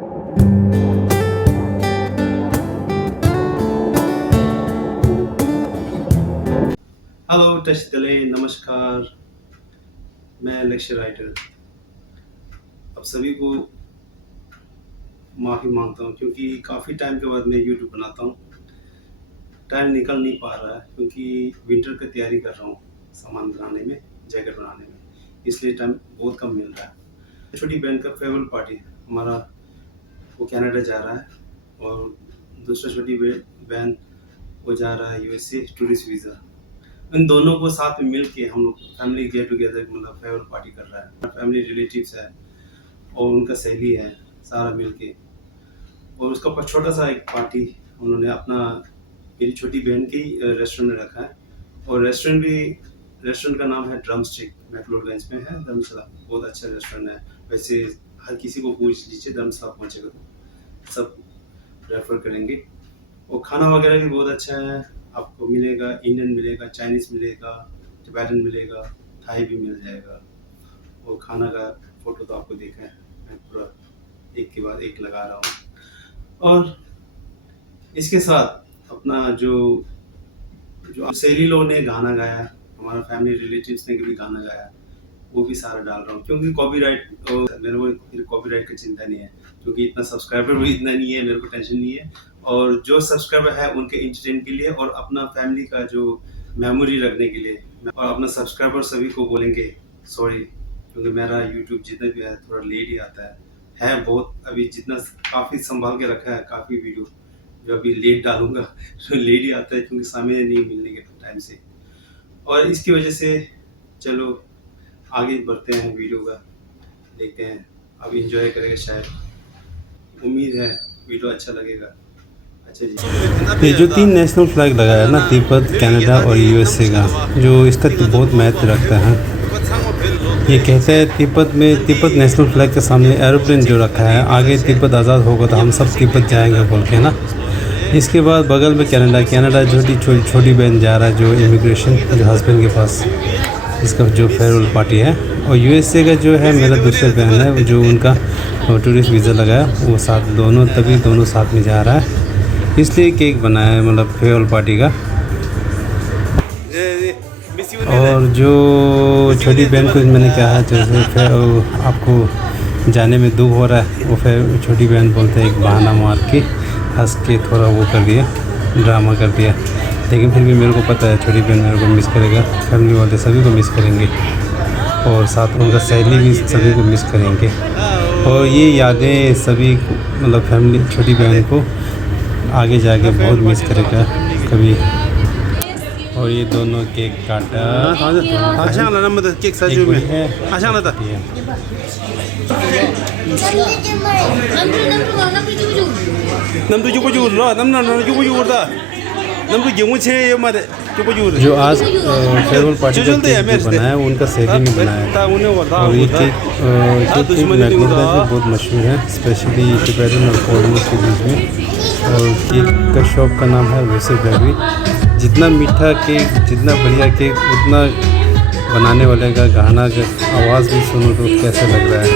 Hello touch दले, नमस्कार। मैं लेक्चर राइटर। अब सभी को माफ़ी मांगता हूँ क्योंकि काफ़ी टाइम के बाद मैं यूट्यूब बनाता हूँ। टाइम निकल नहीं पा रहा है क्योंकि विंटर की तैयारी कर रहा हूँ, सामान बनाने में, जैकेट बनाने में, इसलिए टाइम बहुत कम मिल रहा है। छोटी बहन का फेयरवेल पार्टी हमारा, वो कनाडा जा रहा है और दूसरा छोटी बहन वो जा रहा है यूएसए टूरिस्ट वीज़ा। इन दोनों को साथ में मिल के हम लोग फैमिली गेट टुगेदर मतलब फेयरवेल पार्टी कर रहा है। फैमिली रिलेटिव्स है और उनका सहेली है, सारा मिल के। और उसका छोटा सा एक पार्टी उन्होंने अपना मेरी छोटी बहन की रेस्टोरेंट में रखा है। और रेस्टोरेंट का नाम है ड्रम स्टिक, मैक्लोडगंज में है, धर्मशाला। बहुत अच्छा रेस्टोरेंट है। वैसे हर किसी को पूछ लीजिए, धर्मशाला पहुँचेगा तो सब रेफर करेंगे। और खाना वगैरह भी बहुत अच्छा है, आपको मिलेगा। इंडियन मिलेगा, चाइनीज़ मिलेगा, तिब्बतन मिलेगा, थाई भी मिल जाएगा। और खाना का फ़ोटो तो आपको देखा है, मैं पूरा एक के बाद एक लगा रहा हूँ। और इसके साथ अपना जो सहेली लोगों ने गाना गाया, हमारा फैमिली रिलेटिव्स ने भी गाना गाया, वो भी सारा डाल रहा हूँ क्योंकि कॉपीराइट मेरे को कॉपीराइट की चिंता नहीं है क्योंकि इतना सब्सक्राइबर भी इतना नहीं है, मेरे को टेंशन नहीं है। और जो सब्सक्राइबर है उनके एंटरटेन के लिए और अपना फैमिली का जो मेमोरी रखने के लिए। और अपना सब्सक्राइबर सभी को बोलेंगे सॉरी क्योंकि मेरा यूट्यूब जितना भी है थोड़ा लेट ही आता है बहुत। अभी जितना काफ़ी संभाल के रखा है, काफ़ी वीडियो जो अभी लेट डालूंगा तो लेट ही आता है क्योंकि समय नहीं मिलने के टाइम से। और इसकी वजह से चलो आगे बढ़ते हैं, वीडियो का देखते हैं, अब एंजॉय करेंगे शायद, उम्मीद है वीडियो अच्छा लगेगा। अच्छा जी, ये जो 3 नेशनल फ्लैग लगाया है ना, तिब्बत, कनाडा और यूएसए का, जो इसका बहुत महत्व रखता है। ये कहते हैं तिब्बत नेशनल फ्लैग के सामने एरोप्लेन जो रखा है, आगे तिब्बत आज़ाद होगा तो हम सब तिब्बत जाएंगे बोल के ना। इसके बाद बगल में कनाडा छोटी बहन जा रहा है जो इमिग्रेशन, जो हस्बैंड के पास, इसका जो फेयरवेल पार्टी है। और यूएसए का जो है मेरा दूसरा बहन है जो उनका टूरिस्ट वीज़ा लगाया, वो साथ दोनों साथ में जा रहा है, इसलिए केक बनाया है मतलब फेयरवेल पार्टी का। और जो छोटी बहन को मैंने कहा जैसे आपको जाने में दुख हो रहा है, वो फिर छोटी बहन बोलते हैं एक बहाना मार के हंस के थोड़ा वो कर दिया, ड्रामा कर दिया। लेकिन फिर भी मेरे को पता है छोटी बहन मेरे को मिस करेगा, फैमिली वाले सभी को मिस करेंगे और साथ में उनका सहेली भी सभी को मिस करेंगे। और ये यादें सभी मतलब फैमिली छोटी बहन को आगे जाके बहुत मिस करेगा कभी। और ये दोनों केक काटा केक साजू में है। जो आज फेयरवेल पार्टी का केक बनाया वो उनका सहेली ने बनाया। और ये केक मैक्लोडगंज में बहुत मशहूर है, स्पेशली तिब्बतन और फॉरेनर्स के बीच में। और केक का शॉप का नाम है वैसे बेबी। जितना मीठा केक, जितना बढ़िया केक, उतना बनाने वाले का गाना का आवाज़ भी सुनो तो कैसा लग रहा है।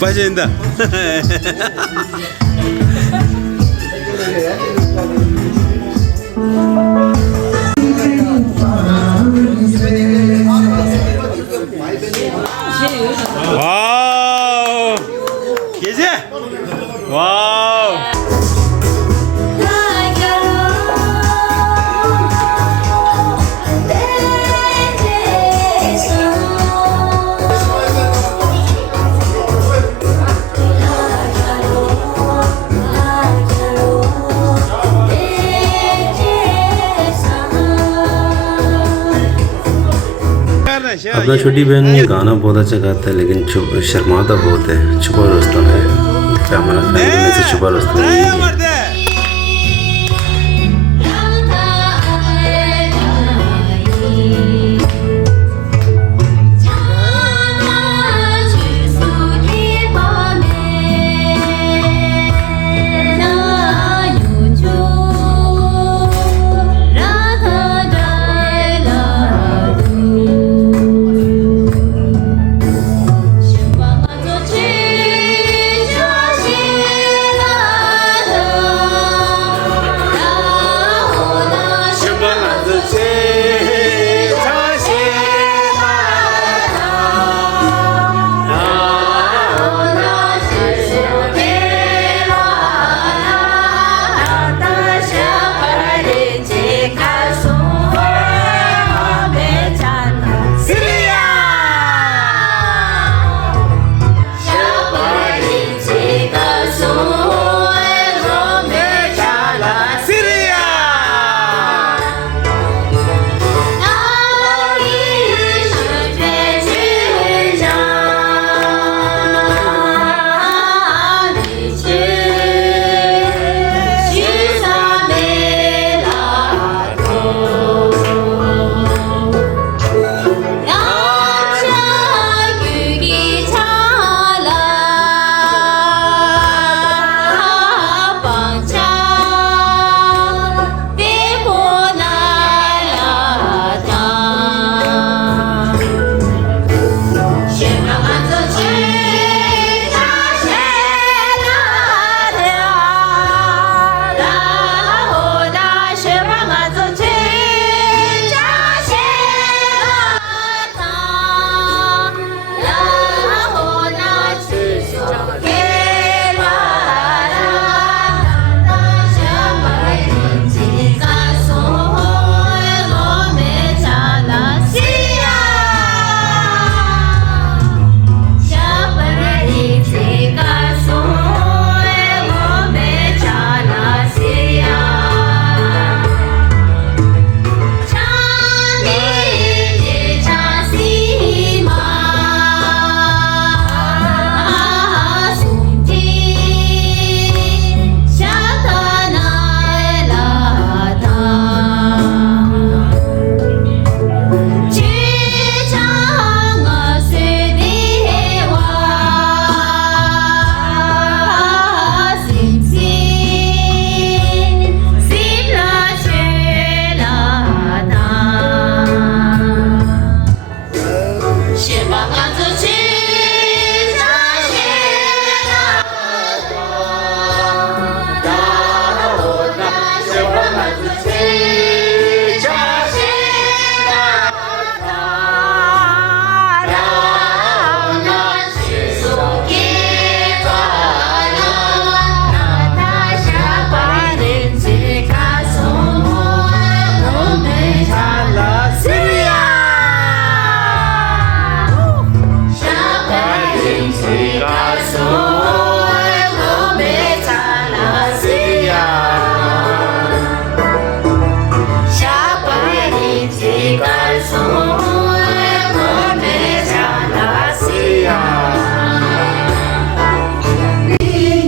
빠진다. 와우. 예제. 와우. अपना छोटी बहन गाना बहुत अच्छा गाता है, लेकिन शर्माता बहुत है, छुपा रुस्तम है, कैमरा में से छुपा रुस्तम है।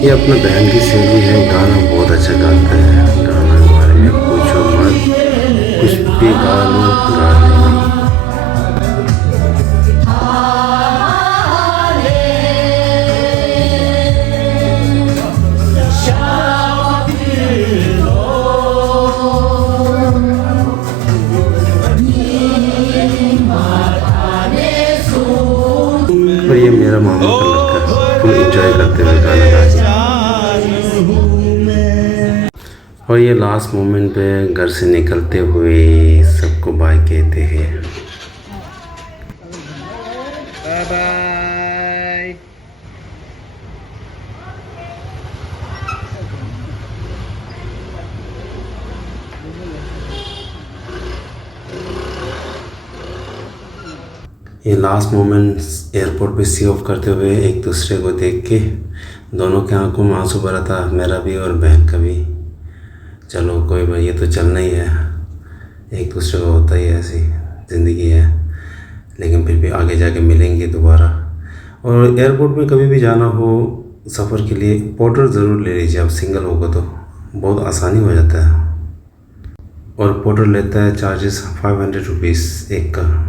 ये अपना बहन की शैली है, गाना बहुत अच्छा गाता है, गाना के बारे में पूछो मत, कुछ भी गा लो, गा लेंगे। और ये मेरा मामा का लड़का फुल एंजॉय करते हुए गाना गा रहे हैं। और ये लास्ट मोमेंट पे घर से निकलते हुए सबको बाय कहते हैं। Bye bye. ये लास्ट मोमेंट्स एयरपोर्ट पे सी ऑफ करते हुए एक दूसरे को देख के दोनों के आंखों में आंसू भरा था, मेरा भी और बहन का भी। चलो कोई भाई, ये तो चलना ही है, एक दूसरे को होता ही है, ऐसी ज़िंदगी है। लेकिन फिर भी आगे जाके मिलेंगे दोबारा। और एयरपोर्ट में कभी भी जाना हो सफ़र के लिए, पोर्टर ज़रूर ले लीजिए, आप सिंगल होगा तो बहुत आसानी हो जाता है। और पोर्टर लेता है चार्जेस 500 रुपीज़ एक का।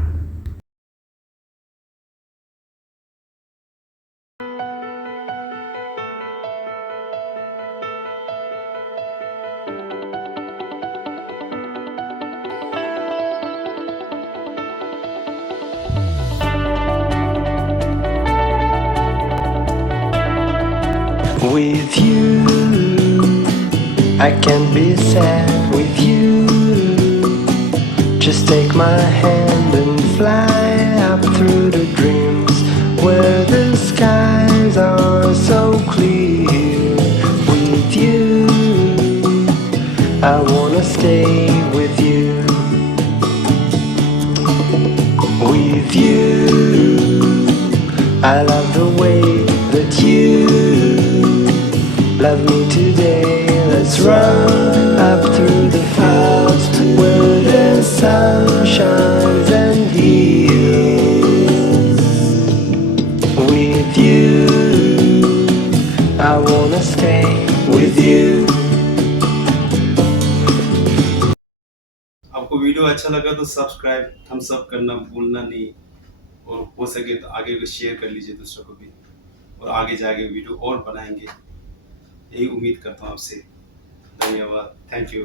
With you, I can't be sad with you. Just take my hand and fly up through the dreams where the skies are so clear. With you, I wanna stay with you. With you, I love the way that you love me today. Let's run up through the fields where the sun shines and heals. With you, I wanna stay with you. आपको video अच्छा लगा तो subscribe Thums up करना भूलना नहीं, और हो सके तो आगे को शेयर कर लीजिए दूसरों को भी, और आगे जाके वीडियो और बनाएंगे, यही उम्मीद करता हूँ आपसे। धन्यवाद, थैंक यू।